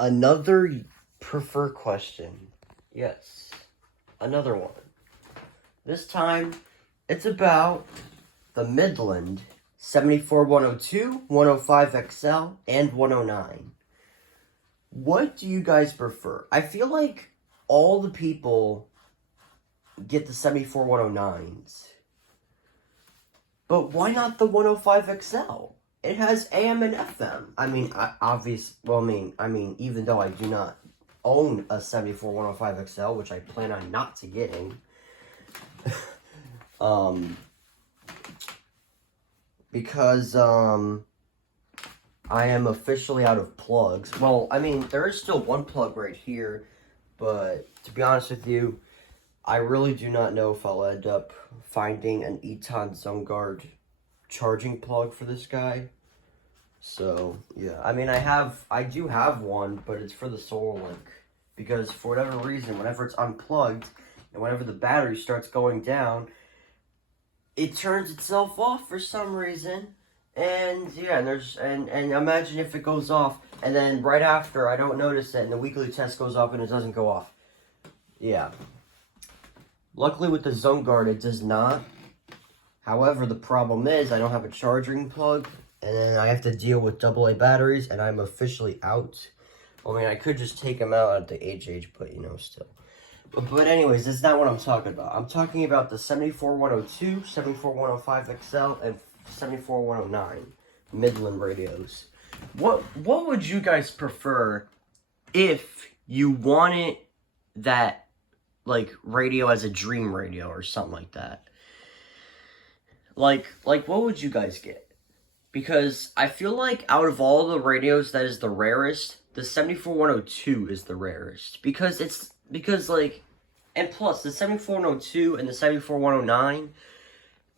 Another prefer question. Yes, another one. This time, it's about the Midland 74102, 105XL, and 109. What do you guys prefer? I feel like all the people get the 74109s. But why not the 105XL? It has AM and FM. I mean, even though I do not own a 74105XL, which I plan on not to getting, because, I am officially out of plugs. Well, I mean, there is still one plug right here, but to be honest with you, I really do not know if I'll end up finding an Eton ZoneGuard charging plug for this guy. So, yeah. I mean, I do have one, but it's for the Solar Link. Because for whatever reason, whenever it's unplugged, and whenever the battery starts going down, it turns itself off for some reason. And yeah, and imagine if it goes off, and then right after I don't notice it, and the weekly test goes off and it doesn't go off. Yeah. Luckily with the ZoneGuard it does not. However, the problem is I don't have a charging plug, and then I have to deal with AA batteries, and I'm officially out. I mean, I could just take them out at the HH, but you know, still. But anyways, that's not what I'm talking about. I'm talking about the 74102, 74105XL, and 74109 Midland radios. What would you guys prefer if you wanted that, like, radio as a dream radio or something like that? Like what would you guys get? Because I feel like out of all the radios, that is the rarest. The 74102 is the rarest. Because and plus, the 74102 and the 74109,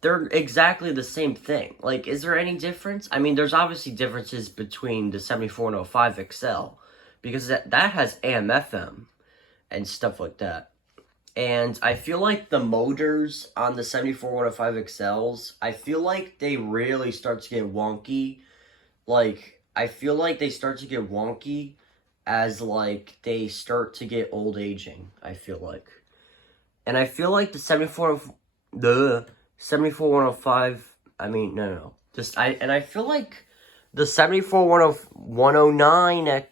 they're exactly the same thing. Like, is there any difference? I mean, there's obviously differences between the 74105XL, because that has AM/FM and stuff like that. And I feel like the motors on the 74105XLs, I feel like they really start to get wonky. Like, I feel like they start to get wonky as, like, they start to get old aging, I feel like. And I feel like the 74105, I mean, no. I feel like the 74109,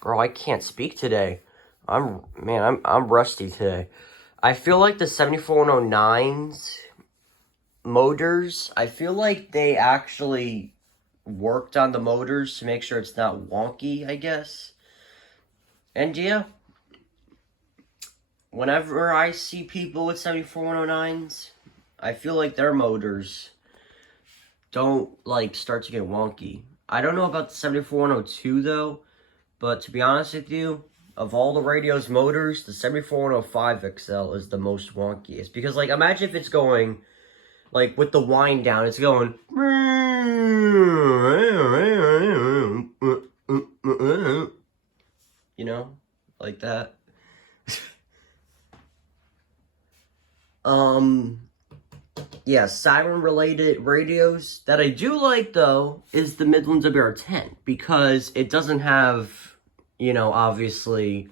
bro, I can't speak today. I'm rusty today. I feel like the 74109's motors, I feel like they actually worked on the motors to make sure it's not wonky, I guess. And yeah, whenever I see people with 74109s, I feel like their motors don't, like, start to get wonky. I don't know about the 74102, though, but to be honest with you, of all the radio's motors, the 74105XL is the most wonkiest. Because, like, imagine if it's going, like, with the wind down, it's going, you know, like that. Yeah, siren-related radios that I do like, though, is the Midland WR10, because it doesn't have, you know, obviously,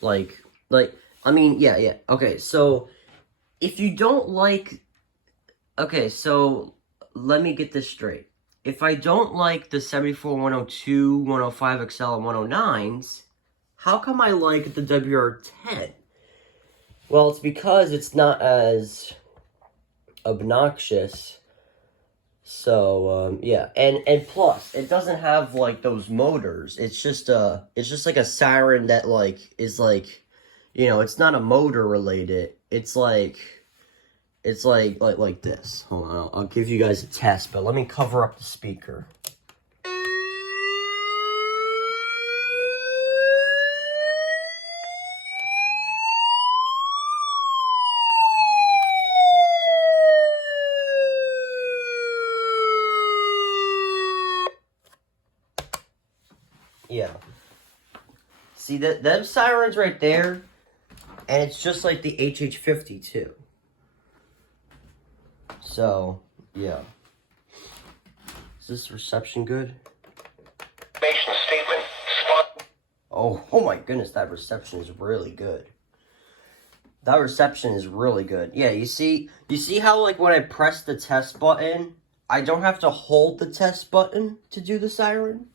like, I mean, yeah, okay, so, if you don't like, okay, so, let me get this straight. If I don't like the 74102, 105XL, and 109s, how come I like the WR10? Well, it's because it's not as obnoxious. So, yeah. And plus, it doesn't have, like, those motors. It's just like a siren that, like, is, like, you know, it's not a motor related. It's like this. Hold on, I'll give you guys a test, but let me cover up the speaker. Yeah. See, them sirens right there, and it's just like the HH50 too. So, yeah. Is this reception good? Statement. Oh my goodness, that reception is really good. That reception is really good. Yeah, you see how, like, when I press the test button, I don't have to hold the test button to do the siren?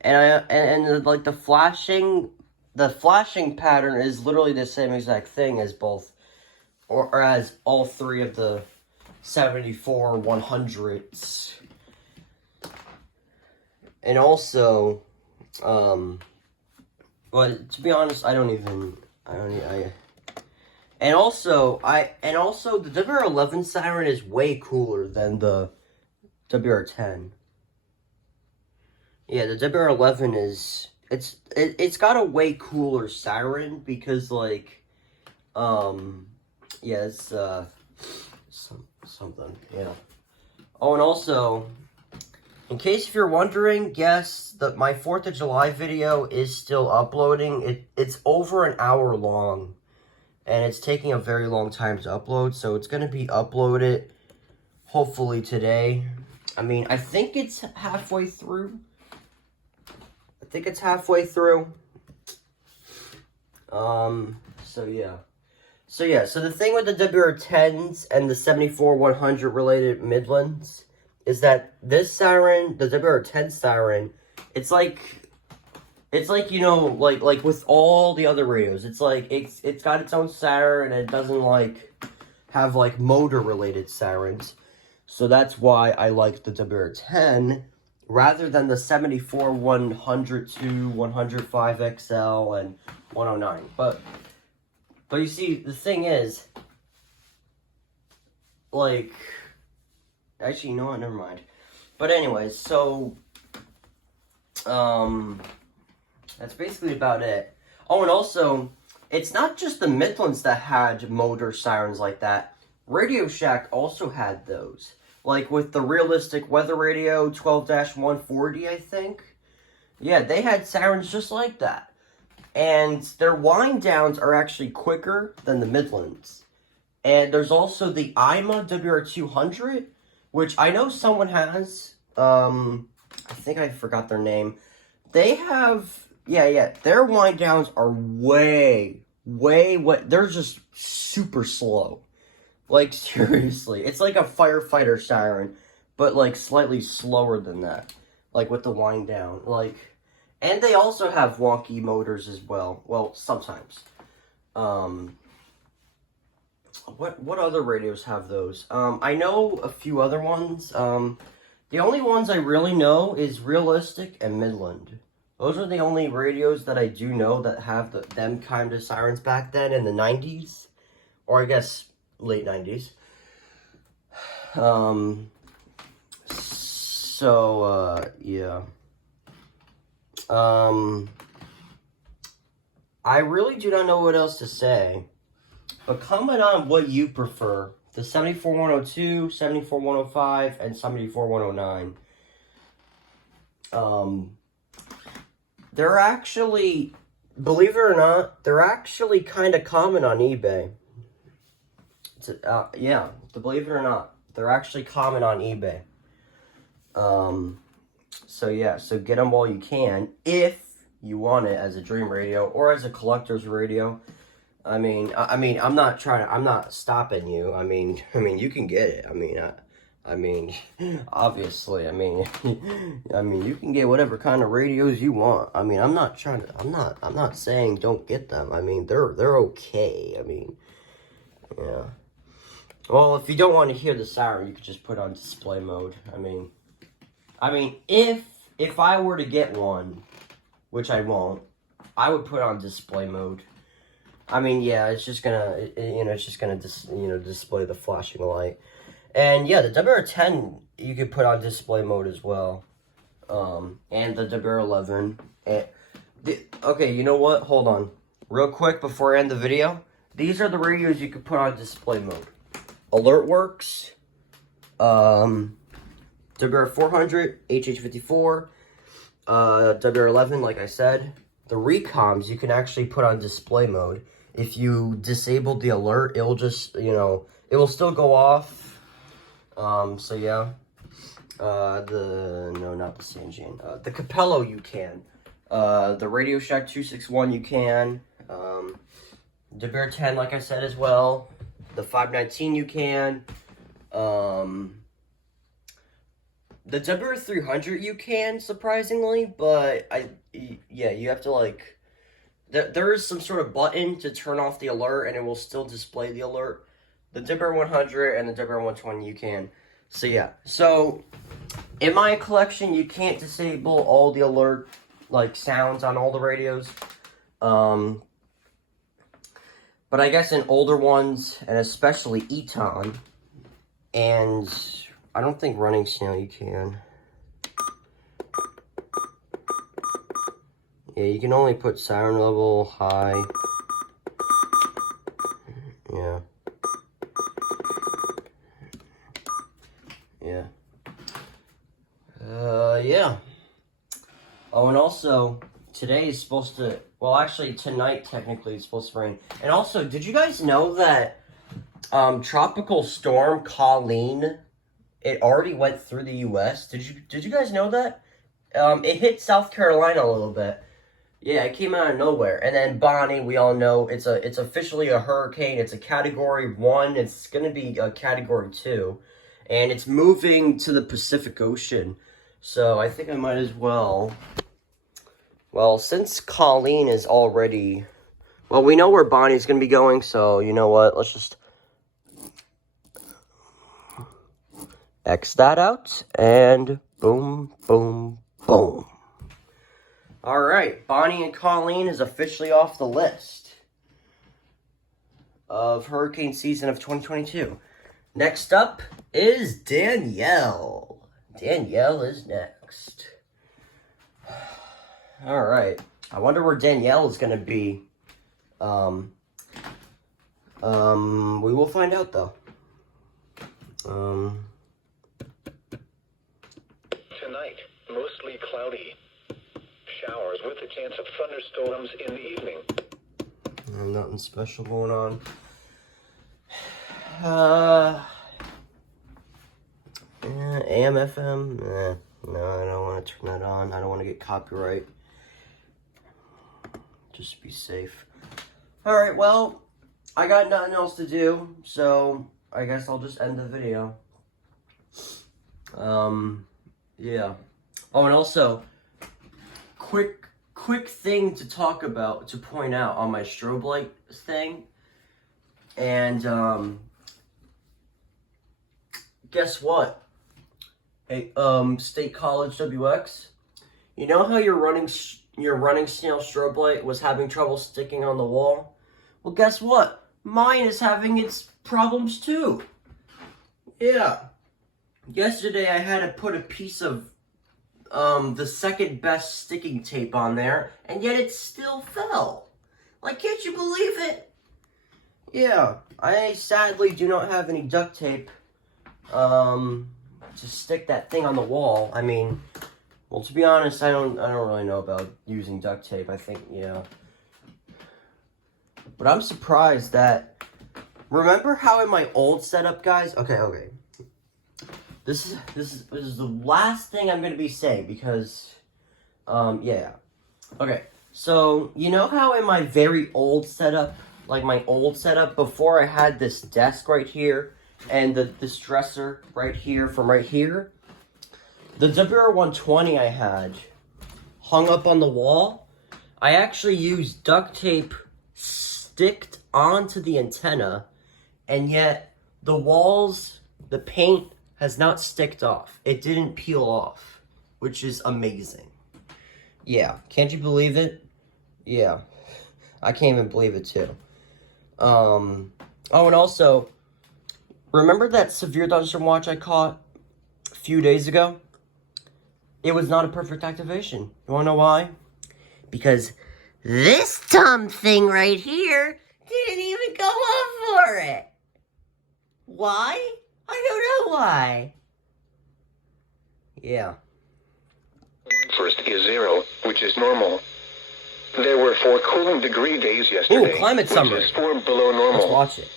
And like, the flashing pattern is literally the same exact thing as both, or as all three of the 74 100s. And also, but to be honest, and also the WR11 siren is way cooler than the WR10. Yeah, the WR11 is, it's got a way cooler siren because, like, yeah, it's something, yeah. Oh, and also, in case if you're wondering, yes, my 4th of July video is still uploading. It's over an hour long, and it's taking a very long time to upload, so it's going to be uploaded, hopefully today. I mean, I think it's halfway through. So the thing with the WR10s and the 74 100 related Midlands is that this siren, the WR10 siren, it's like, you know, like with all the other radios, it's like, it's got its own siren, and it doesn't, like, have, like, motor-related sirens. So that's why I like the WR10, rather than the 74 102, 105 XL, and 109. But you see, the thing is, like, actually, you know what, never mind. But anyways, so, that's basically about it. Oh, and also, it's not just the Midlands that had motor sirens like that. Radio Shack also had those. Like, with the Realistic Weather Radio 12-140, I think. Yeah, they had sirens just like that. And their wind downs are actually quicker than the Midlands. And there's also the IMA WR200, which I know someone has. I think I forgot their name. They have, yeah, their wind downs are way, they're just super slow. Like, seriously, it's like a firefighter siren, but, like, slightly slower than that. Like, with the wind down, like, and they also have wonky motors as well. Well, sometimes. What other radios have those? I know a few other ones. The only ones I really know is Realistic and Midland. Those are the only radios that I do know that have them kind of sirens back then in the 90s. Or I guess late 90s. Yeah. I really do not know what else to say. But comment on what you prefer. The 74-102, 74-105, and 74-109. They're actually, believe it or not, they're actually kind of common on eBay. Yeah, believe it or not, they're actually common on eBay. So yeah, so get them while you can, if you want it as a dream radio or as a collector's radio. I mean, I'm not stopping you. I mean, you can get it. I mean, obviously, I mean, you can get whatever kind of radios you want. I mean, I'm not saying don't get them. I mean, they're okay. I mean, yeah. Well, if you don't want to hear the siren, you could just put on display mode. I mean, if I were to get one, which I won't, I would put on display mode. I mean, yeah, it's just gonna, display the flashing light. And yeah, the WR10 you could put on display mode as well. And the WR11. Okay, you know what? Hold on. Real quick before I end the video. These are the radios you could put on display mode. AlertWorks, WR400, HH54, WR11, like I said. The Recoms you can actually put on display mode. If you disable the alert, it'll just, it will still go off. So yeah. No, not the San Jan. The Capello you can. The Radio Shack 261 you can. The Bear 10, like I said, as well. The 519 you can. The WR300 you can, surprisingly, but yeah, you have to, like, there is some sort of button to turn off the alert, and it will still display the alert. The WR100 and the WR120 you can. So, yeah. So, in my collection, you can't disable all the alert, like, sounds on all the radios. But I guess in older ones, and especially Eton, and I don't think Running Snail you can. Yeah, you can only put siren level high. Yeah. Yeah. Yeah. Oh, and also, today is supposed to, well, actually, tonight, technically, it's supposed to rain. And also, did you guys know that, Tropical Storm Colleen, it already went through the U.S.? Did you guys know that? It hit South Carolina a little bit. Yeah, it came out of nowhere. And then Bonnie, we all know, it's officially a hurricane. It's a Category 1. It's going to be a Category 2. And it's moving to the Pacific Ocean. So I think I might as well. Well, since Colleen is already... Well, we know where Bonnie's going to be going, so you know what? Let's just X that out, and boom, boom, boom. Alright, Bonnie and Colleen is officially off the list of hurricane season of 2022. Next up is Danielle. Danielle is next. Alright, I wonder where Danielle is going to be. We will find out, though. Tonight, mostly cloudy. Showers with a chance of thunderstorms in the evening. Nothing special going on. AM, FM? No, I don't want to turn that on. I don't want to get copyright. Just be safe. Alright, well, I got nothing else to do, so I guess I'll just end the video. Yeah. Oh, and also, quick thing to talk about, to point out on my strobe light thing. And, guess what? Hey, State College WX, you know how your running snail strobe light was having trouble sticking on the wall? Well, guess what? Mine is having its problems too. Yeah. Yesterday I had to put a piece of the second best sticking tape on there, and yet it still fell. Like, can't you believe it? Yeah, I sadly do not have any duct tape to stick that thing on the wall. I mean, well, to be honest, I don't really know about using duct tape. I think, yeah. But I'm surprised that, remember how in my old setup, guys? Okay. This is the last thing I'm going to be saying because, yeah. Okay, so, you know how in my very old setup, like my old setup, before I had this desk right here, and this dresser right here from right here, the WR120 I had hung up on the wall, I actually used duct tape sticked onto the antenna, and yet the walls, the paint has not sticked off. It didn't peel off, which is amazing. Yeah, can't you believe it? Yeah, I can't even believe it too. Oh, and also, remember that severe thunderstorm watch I caught a few days ago? It was not a perfect activation. You wanna know why? Because this dumb thing right here didn't even go off for it. Why? I don't know why. Yeah. First is 0, which is normal. There were 4 cooling degree days yesterday. Ooh, climate summary. Which is 4 below normal. Let's watch it.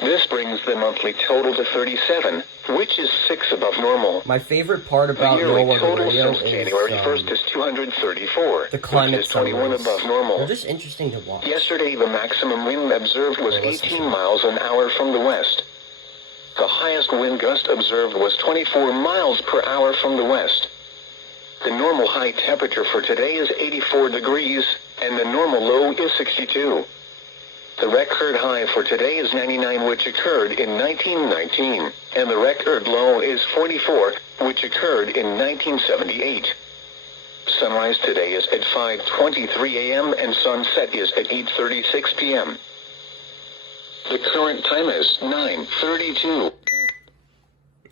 This brings the monthly total to 37, which is 6 above normal. My favorite part The about yearly NOAA total Radio since January is 1st is 234, the climate which is 21 summaries. above normal. They're just interesting to watch. Yesterday, the maximum wind observed was 18 miles an hour from the west. The highest wind gust observed was 24 miles per hour from the west. The normal high temperature for today is 84 degrees, and the normal low is 62. The record high for today is 99, which occurred in 1919, and the record low is 44, which occurred in 1978. Sunrise today is at 5:23 a.m. and sunset is at 8:36 p.m. The current time is 9:32.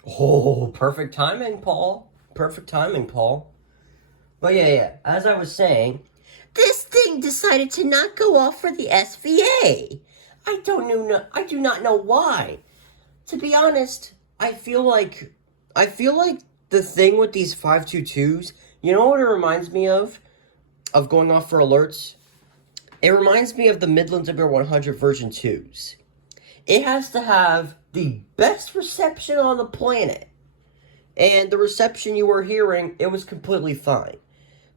Oh, perfect timing, Paul. Perfect timing, Paul. But yeah, as I was saying, this thing decided to not go off for the SVA. I do not know why. To be honest, I feel like the thing with these 522s, you know what it reminds me of going off for alerts? It reminds me of the Midlands Ember 100 version 2s. It has to have the best reception on the planet. And the reception you were hearing, it was completely fine.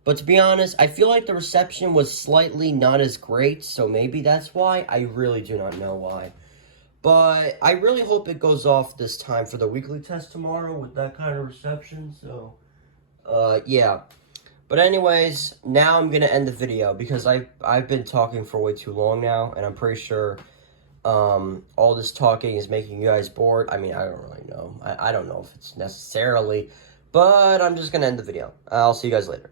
But to be honest, I feel like the reception was slightly not as great, so maybe that's why. I really do not know why. But I really hope it goes off this time for the weekly test tomorrow with that kind of reception, so, yeah. But anyways, now I'm going to end the video because I've been talking for way too long now, and I'm pretty sure all this talking is making you guys bored. I mean, I don't really know. I don't know if it's necessarily, but I'm just going to end the video. I'll see you guys later.